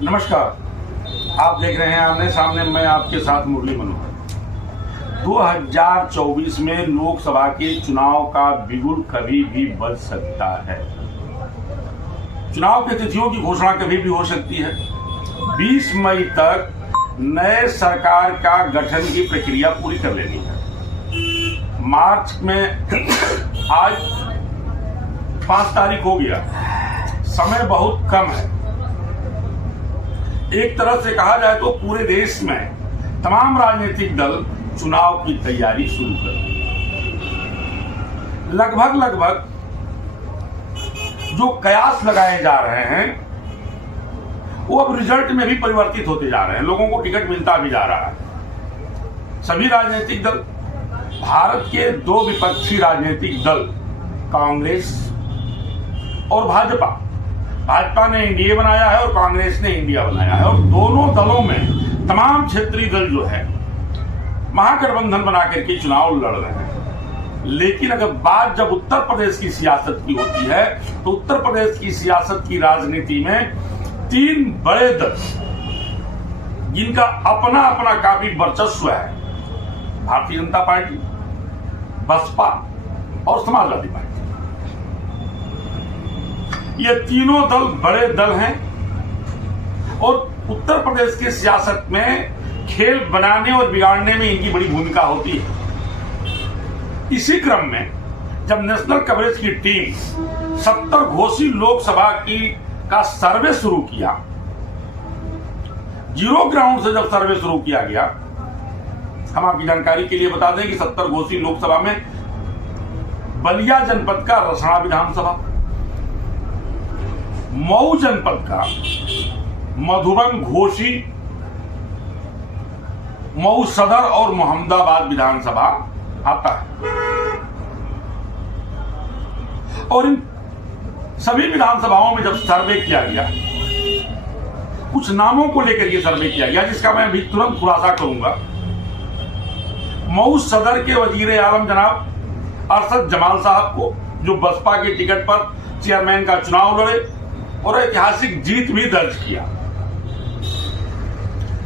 नमस्कार, आप देख रहे हैं आमने सामने। मैं आपके साथ मुरली मनोहर। 2024 में लोकसभा के चुनाव का बिगुल कभी भी बज सकता है। चुनाव की तिथियों की घोषणा कभी भी हो सकती है। 20 मई तक नए सरकार का गठन की प्रक्रिया पूरी कर लेनी है। मार्च में आज 5 तारीख हो गया, समय बहुत कम है। एक तरह से कहा जाए तो पूरे देश में तमाम राजनीतिक दल चुनाव की तैयारी शुरू कर दी। लगभग जो कयास लगाए जा रहे हैं वो अब रिजल्ट में भी परिवर्तित होते जा रहे हैं। लोगों को टिकट मिलता भी जा रहा है। सभी राजनीतिक दल, भारत के 2 विपक्षी राजनीतिक दल कांग्रेस और भाजपा ने एनडीए बनाया है और कांग्रेस ने इंडिया बनाया है, और दोनों दलों में तमाम क्षेत्रीय दल जो है महागठबंधन बना करके चुनाव लड़ रहे हैं। लेकिन अगर बात जब उत्तर प्रदेश की सियासत की होती है तो उत्तर प्रदेश की सियासत की राजनीति में 3 बड़े दल जिनका अपना अपना काफी वर्चस्व है, भारतीय जनता पार्टी, बसपा और समाजवादी पार्टी। ये तीनों दल बड़े दल हैं और उत्तर प्रदेश की सियासत में खेल बनाने और बिगाड़ने में इनकी बड़ी भूमिका होती है। इसी क्रम में जब नेशनल कवरेज की टीम 70 घोषित लोकसभा का सर्वे शुरू किया, जीरो ग्राउंड से जब सर्वे शुरू किया गया, हम आपकी जानकारी के लिए बता दें कि 70 घोषित लोकसभा में बलिया जनपद का रसना विधानसभा, मऊ जनपद का मधुबन, घोसी, मऊ सदर और मोहम्मदाबाद विधानसभा आता है। और इन सभी विधानसभाओं में जब सर्वे किया गया, कुछ नामों को लेकर यह सर्वे किया गया जिसका मैं अभी तुरंत खुलासा करूंगा। मऊ सदर के वजीर आलम जनाब अरशद जमाल साहब को, जो बसपा के टिकट पर चेयरमैन का चुनाव लड़े और ऐतिहासिक जीत भी दर्ज किया,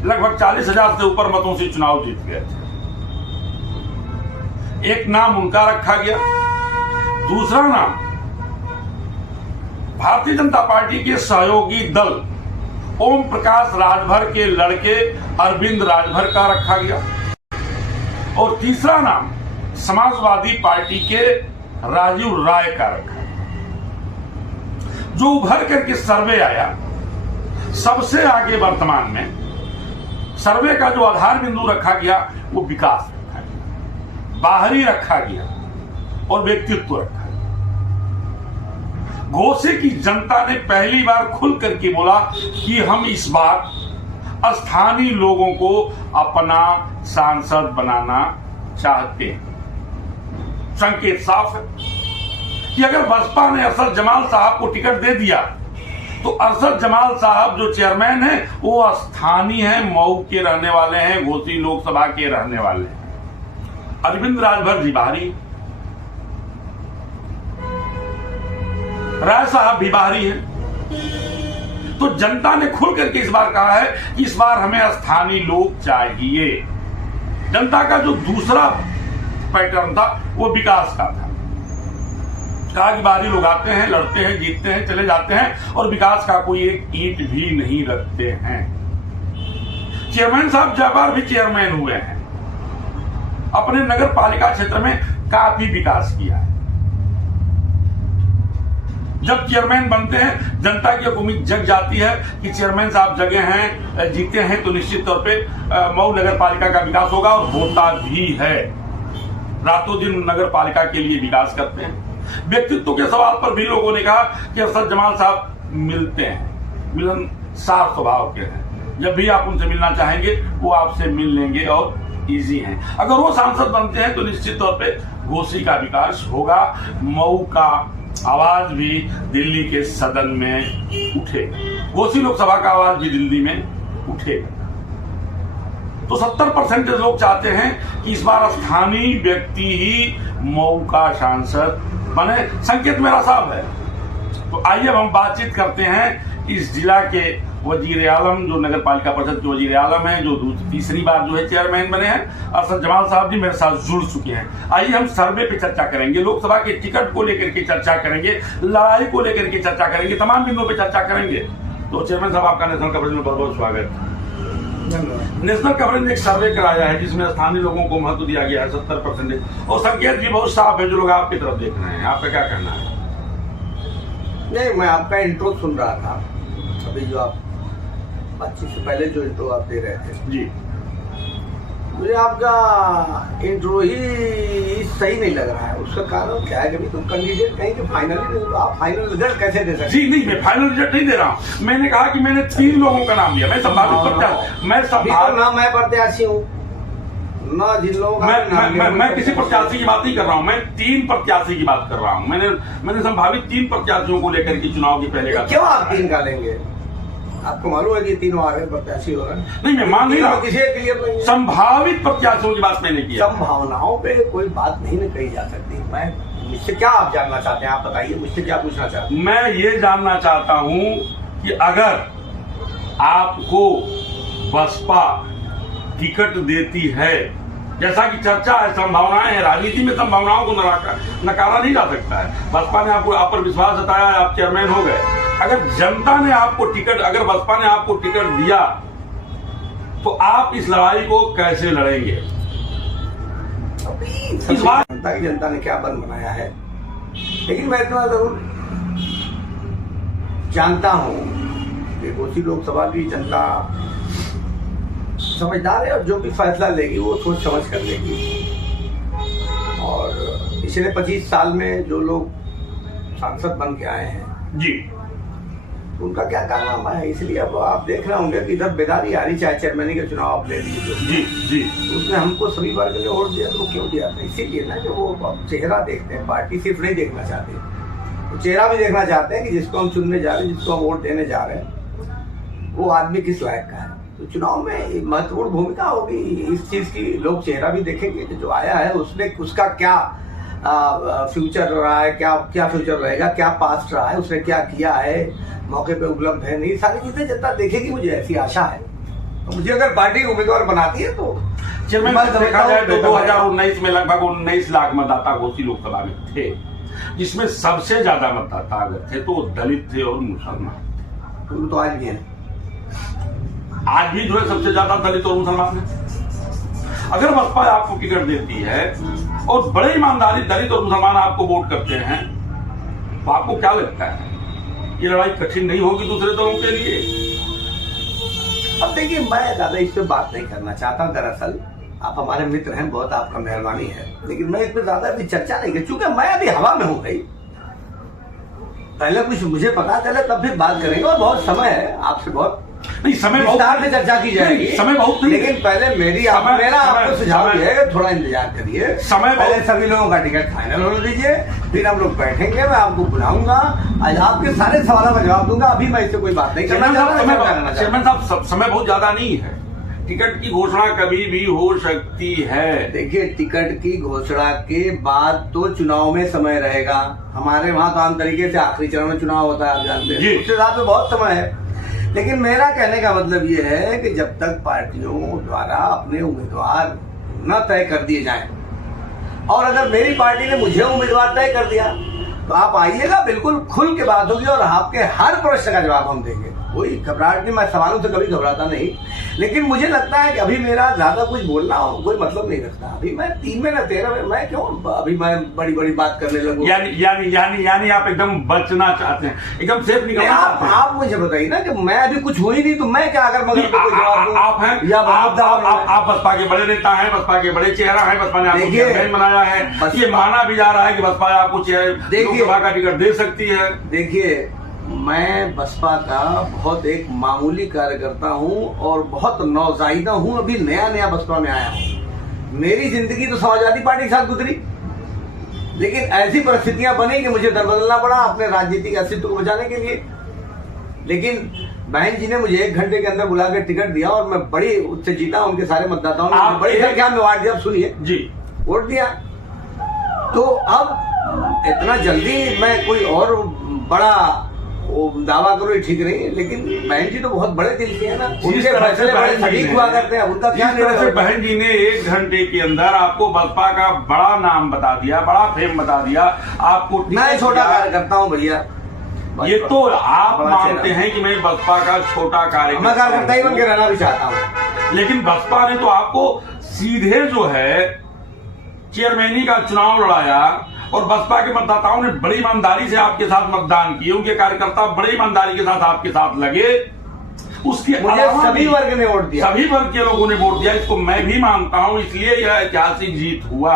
लगभग 40,000 से ऊपर मतों से चुनाव जीत गए थे। एक नाम उनका रखा गया। दूसरा नाम भारतीय जनता पार्टी के सहयोगी दल ओम प्रकाश राजभर के लड़के अरविंद राजभर का रखा गया। और तीसरा नाम समाजवादी पार्टी के राजीव राय का रखा। जो उभर करके सर्वे आया, सबसे आगे वर्तमान में सर्वे का जो आधार बिंदु रखा गया वो विकास रखा गया, बाहरी रखा गया और व्यक्तित्व रखा गया। घोसी की जनता ने पहली बार खुल करके बोला कि हम इस बार स्थानीय लोगों को अपना सांसद बनाना चाहते हैं। संकेत साफ है कि अगर बसपा ने अरशद जमाल साहब को टिकट दे दिया तो अरशद जमाल साहब जो चेयरमैन हैं वो स्थानीय हैं, मऊ के रहने वाले हैं, घोसी लोकसभा के रहने वाले हैं। अरविंद राजभर जी बाहरी, राय साहब भी बाहरी हैं। तो जनता ने खुल करके इस बार कहा है कि इस बार हमें स्थानीय लोग चाहिए। जनता का जो दूसरा पैटर्न था वो विकास का था। कहा कि बाहरी लोग आते हैं, लड़ते हैं, जीतते हैं, चले जाते हैं और विकास का कोई एक ईंट भी नहीं रखते हैं। चेयरमैन साहब जाबार भी चेयरमैन हुए हैं, अपने नगर पालिका क्षेत्र में काफी विकास किया है। जब चेयरमैन बनते हैं जनता की उम्मीद जग जाती है कि चेयरमैन साहब जगे हैं, जीते हैं तो निश्चित तौर पे मऊ नगर पालिका का विकास होगा, और होता भी है। रातों दिन नगर पालिका के लिए विकास करते हैं। व्यक्तित्व के सवाल पर भी लोगों ने कहा कि अरशद जमाल साहब मिलते हैं, मिलनसार स्वभाव के हैं। जब भी आप उनसे मिलना चाहेंगे वो आपसे मिल लेंगे और इजी हैं। अगर वो सांसद बनते हैं तो निश्चित तौर पे घोसी का विकास होगा। मऊ का आवाज भी दिल्ली के सदन में उठेगा, घोसी लोकसभा का आवाज भी दिल्ली में उठेगा। तो 70% लोग चाहते हैं कि इस बार स्थानीय व्यक्ति ही मऊ का सांसद बने। संकेत मेरा साफ है। तो आइए अब हम बातचीत करते हैं इस जिला के वजीर आलम जो नगर पालिका परिषद के वजीर आलम हैं, जो तीसरी बार जो है चेयरमैन बने हैं, अरशद जमाल साहब जी मेरे साथ जुड़ चुके हैं। आइए हम सर्वे पे चर्चा करेंगे, लोकसभा के टिकट को लेकर के चर्चा करेंगे, लड़ाई को लेकर के चर्चा करेंगे, तमाम बिंदुओं पे चर्चा करेंगे। तो चेयरमैन साहब आपका नेशनल कवरेज में बहुत बहुत स्वागत। नेशनल कवरेज ने एक सर्वे कराया है जिसमें स्थानीय लोगों को महत्व दिया गया है 70%, और संकेत भी बहुत साफ है जो लोग आपकी तरफ देख रहे हैं। आपका क्या कहना है? नहीं, मैं आपका इंट्रो सुन रहा था अभी, जो आप बातचीत से पहले जो इंट्रो आप दे रहे थे जी, मुझे आपका इंट्रो ही सही नहीं लग रहा है। उसका कारण क्या है कि तुम कैंडिडेट कहीं के फाइनल ही नहीं, तो आप फाइनल रिजल्ट कैसे दे सकते? जी नहीं, मैं फाइनल रिजल्ट नहीं दे रहा हूँ। मैंने कहा कि मैंने 3 लोगों का नाम लिया। मैं संभावित प्रत्याशी, मैं प्रत्याशी हूँ ना, जिन लोगों का मैं किसी प्रत्याशी की बात नहीं कर रहा हूँ, मैं 3 प्रत्याशी की बात कर रहा हूँ। मैंने संभावित 3 प्रत्याशियों को लेकर के चुनाव की पहले का। क्यों आप 3 का लेंगे? आपको मालूम है कि तीनों आगे प्रत्याशी हो रहे हैं। नहीं, मैं मान नहीं रहा, किसी क्लियर संभावित प्रत्याशियों की बात मैंने की। संभावनाओं पे कोई बात नहीं न कही जा सकती। मैं मुझसे क्या आप जानना चाहते हैं? आप बताइए, मुझसे क्या पूछना चाहते हैं? मैं ये जानना चाहता हूँ कि अगर आपको बसपा टिकट देती है, जैसा कि चर्चा है, संभावनाएं हैं, राजनीति में संभावनाओं को नकारा नहीं जा सकता है। बसपा ने आपको आप पर विश्वास जताया, आप चेयरमैन हो गए। अगर जनता ने आपको टिकट, अगर बसपा ने आपको टिकट दिया तो आप इस लड़ाई को कैसे लड़ेंगे? इस बार जनता ने क्या बंद बनाया है, लेकिन मैं इतना जरूर जानता हूं कि कोसी लोकसभा की जनता समझदार है और जो भी फैसला लेगी वो सोच समझ कर लेगी। और पिछले 25 साल में जो लोग सांसद बन के आए हैं जी, उनका क्या कारनामा है, इसलिए अब आप देख रहे होंगे कि इधर बेदारी आ रही, चाहे चेयरमैन के चुनाव आप ले लीजिए। जी जी, उसने हमको सभी बार के लिए वोट दिया, तो क्यों दिया था? इसीलिए ना कि वो चेहरा देखते हैं, पार्टी सिर्फ नहीं देखना चाहती, वो चेहरा भी देखना चाहते हैं कि जिसको हम चुनने जा रहे हैं, जिसको हम वोट देने जा रहे हैं, वो आदमी किस लायक का है। तो चुनाव में महत्वपूर्ण भूमिका होगी इस चीज की। लोग चेहरा भी देखेंगे कि जो आया है उसने, उसका क्या फ्यूचर रहा है, क्या फ्यूचर रहेगा, क्या पास्ट रहा है, उसने क्या किया है, मौके पे उपलब्ध है नहीं, सारी चीजें जनता देखेगी, मुझे ऐसी आशा है। तो मुझे अगर पार्टी उम्मीदवार बनाती है तो चेयरमैन देखा जाए तो 2019 में लगभग 19 लाख मतदाता घोसी लोकसभा में थे, जिसमें सबसे ज्यादा मतदाता अगर थे तो दलित थे और मुसलमान। तो आज भी है, आज भी जो है सबसे ज्यादा दलित और मुसलमान है। अगर बसपा आपको टिकट देती है और बड़े ईमानदारी दलित और मुसलमान आपको वोट करते हैं, तो आपको क्या लगता है ये लड़ाई कठिन नहीं होगी दूसरे दलों के लिए? अब देखिए, मैं ज्यादा इस पे बात नहीं करना चाहता। दरअसल आप हमारे मित्र हैं, बहुत आपका मेहरबानी है, लेकिन मैं इस पे ज्यादा अभी चर्चा नहीं कर, चूंकि मैं अभी हवा में हूँ भाई। पहले कुछ मुझे पता चले तब फिर बात करेंगे, और बहुत समय है, आपसे बहुत नहीं समय विस्तार से चर्चा की जाएगी, समय बहुत नहीं, लेकिन पहले मेरा आपको सुझाव है, थोड़ा इंतजार करिए। समय पहले सभी लोगों का टिकट फाइनल होने दीजिए, फिर हम लोग बैठेंगे, मैं आपको बुलाऊंगा, आज आपके सारे सवालों का जवाब दूंगा। अभी मैं इससे कोई बात नहीं करना चाहता। चेयरमैन साहब, समय बहुत ज्यादा नहीं है, टिकट की घोषणा कभी भी हो सकती है। देखिए, टिकट की घोषणा के बाद तो चुनाव में समय रहेगा। हमारे वहाँ तो आम तरीके से आखिरी चरण में चुनाव होता है, आप जानते हैं, उसके साथ में बहुत समय है। लेकिन मेरा कहने का मतलब ये है कि जब तक पार्टियों द्वारा अपने उम्मीदवार न तय कर दिए जाएं, और अगर मेरी पार्टी ने मुझे उम्मीदवार तय कर दिया तो आप आइएगा, बिल्कुल खुल के बात होगी और आपके हर प्रश्न का जवाब हम देंगे। कोई घबराहट नहीं, मैं सवालों से कभी घबराता नहीं, लेकिन मुझे लगता है कि अभी मेरा ज्यादा कुछ बोलना कोई मतलब नहीं रखता। अभी मैं 3 में न 13 में, मैं क्यों अभी मैं बड़ी बड़ी बात करने लगूं? यानी आप एकदम बचना चाहते हैं, एकदम सेफ निकलना चाहते हैं। आप मुझे बताइए ना कि मैं अभी कुछ हुई नहीं तो मैं क्या अगर मगर कोई जवाब दूं? आप हैं, या आप बसपा के बड़े नेता हैं, बसपा के बड़े चेहरा हैं, बसपा ने आपको चेयरमैन बनाया है, ये माना भी जा रहा है कि बसपा आपको लोकसभा का टिकट दे सकती है। देखिए, मैं बसपा का बहुत एक मामूली कार्यकर्ता हूं और बहुत नौजायदा हूं, अभी नया बसपा में आया हूं। मेरी जिंदगी तो समाजवादी पार्टी के साथ गुजरी, लेकिन ऐसी परिस्थितियां बनी कि मुझे दर बदलना पड़ा अपने राजनीतिक अस्तित्व को बचाने के लिए। लेकिन बहन जी ने मुझे 1 घंटे के अंदर बुला के टिकट दिया और मैं बड़ी उससे जीता, उनके सारे मतदाताओं ने बड़ी संख्या में वोट दिया। सुनिए जी, वोट दिया, तो अब इतना जल्दी मैं कोई और बड़ा वो दावा करो ये ठीक नहीं है, लेकिन बहन जी तो बहुत बड़े दिल की है ना, उनके फैसले बड़े सटीक हुआ करते हैं। उनका क्या जिस तरह से बहन जी ने 1 घंटे के अंदर आपको बसपा का बड़ा नाम बता दिया, बड़ा फेम बता दिया आपको। मैं छोटा कार्यकर्ता हूँ भैया, ये तो आप मानते हैं कि मैं बसपा का छोटा कार्यकर्ता, मैं कार्यकर्ता ही बन के रहना भी चाहता हूँ, लेकिन बसपा ने तो आपको सीधे जो है चेयरमैनी का चुनाव लड़ाया और बसपा के मतदाताओं ने बड़ी ईमानदारी से आपके साथ मतदान किए, उनके कार्यकर्ता बड़ी ईमानदारी के साथ आपके साथ लगे। उसके अलावा सभी वर्ग ने वोट दिया, सभी वर्ग के लोगों ने वोट दिया, इसको मैं भी मानता हूं, इसलिए यह ऐतिहासिक जीत हुआ।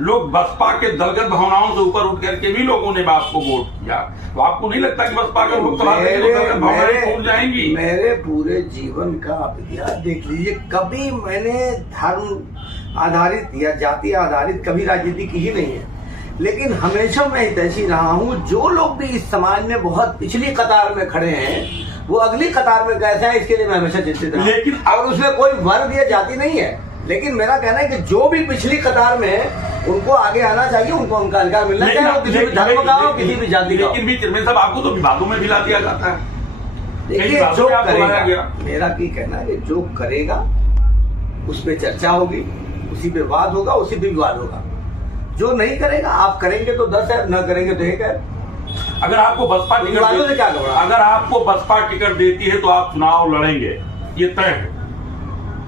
लोग बसपा के दलगत भावनाओं से ऊपर उठ करके भी लोगों ने आपको वोट किया। तो आपको नहीं लगता कि बसपा के लोग दलगत भावनाएं भूल जाएंगी? मेरे पूरे जीवन का इतिहास देख लीजिए, कभी मैंने धर्म आधारित या जाति आधारित कभी राजनीति की ही नहीं है, लेकिन हमेशा मैं हितैषी रहा हूँ। जो लोग भी इस समाज में बहुत पिछली कतार में खड़े हैं, वो अगली कतार में कैसे हैं इसके लिए मैं हमेशा चिंतित रहा। लेकिन और उसमें कोई वर्ग या जाति नहीं है, लेकिन मेरा कहना है कि जो भी पिछली कतार में है उनको आगे आना चाहिए, उनको उनका अधिकार मिलना चाहिए, वो किसी भी धर्म का हो, किसी भी जाति का हो। लेकिन भी चेयरमैन साहब आपको तो विवादों में भी ला दिया जाता है। देखिए जो करेगा, मेरा की कहना है कि जो करेगा उस पर चर्चा होगी, उसी पे वाद होगा, उसी पे विवाद होगा। जो नहीं करेगा, आप करेंगे तो 10 है, न करेंगे तो 1 है। अगर आपको बसपा टिकट से क्या घबरा, अगर आपको बसपा टिकट देती है तो आप चुनाव लड़ेंगे, ये तय है।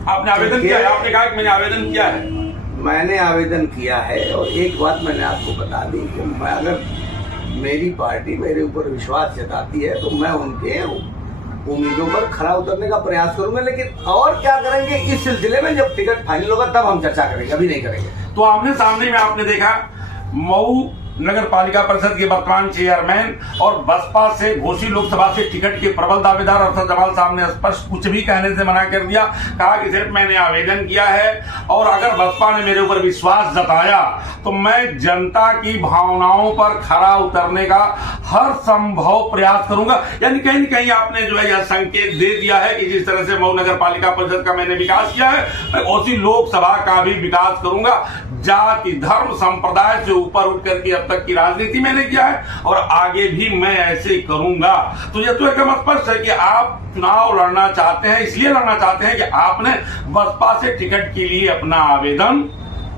आपने आवेदन किया है, आपने कहा कि मैंने आवेदन किया है। मैंने आवेदन किया है, और एक बात मैंने आपको बता दी कि मैं, अगर मेरी पार्टी मेरे ऊपर विश्वास जताती है तो मैं उनके उम्मीदों पर खरा उतरने का प्रयास करूंगा। लेकिन और क्या करेंगे इस सिलसिले में, जब टिकट फाइनल होगा तब हम चर्चा करेंगे, अभी नहीं करेंगे। तो आमने सामने में आपने देखा मऊ नगर पालिका परिषद के वर्तमान चेयरमैन और बसपा से घोसी लोकसभा से टिकट के प्रबल दावेदार अरशद जमाल साहब ने स्पष्ट कुछ भी कहने से मना कर दिया। कहा कि सिर्फ मैंने आवेदन किया है और अगर बसपा ने मेरे ऊपर विश्वास जताया तो मैं जनता की भावनाओं पर खरा उतरने का हर संभव प्रयास करूंगा। यानी कहीं न कहीं आपने जो है यह संकेत दे दिया है कि जिस तरह से मऊ नगर पालिका परिषद का मैंने विकास किया है, मैं घोसी लोकसभा का भी विकास करूंगा। जाति धर्म संप्रदाय से ऊपर उठ करके अब तक की राजनीति मैंने किया है और आगे भी मैं ऐसे ही करूंगा। तो यह तो एकदम स्पष्ट है कि आप चुनाव लड़ना चाहते हैं, इसलिए लड़ना चाहते हैं कि आपने बसपा से टिकट के लिए अपना आवेदन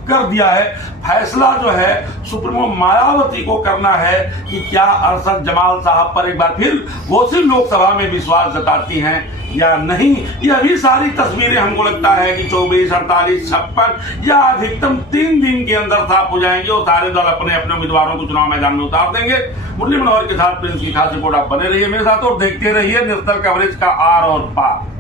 कर दिया है। फैसला जो है सुप्रीमो मायावती को करना है कि क्या अरशद जमाल साहब पर एक बार फिर घोसी लोकसभा में विश्वास जताती हैं या नहीं। यह भी सारी तस्वीरें हमको लगता है कि 24, 48, 56 या अधिकतम 3 दिन के अंदर साफ हो जाएंगे और सारे दल अपने अपने उम्मीदवारों को चुनाव मैदान में उतार देंगे। मुरली मनोहर के साथ प्रिंस की खास रिपोर्ट आप बने रहिए मेरे साथ और देखते रहिए नेशनल कवरेज का आर और पार।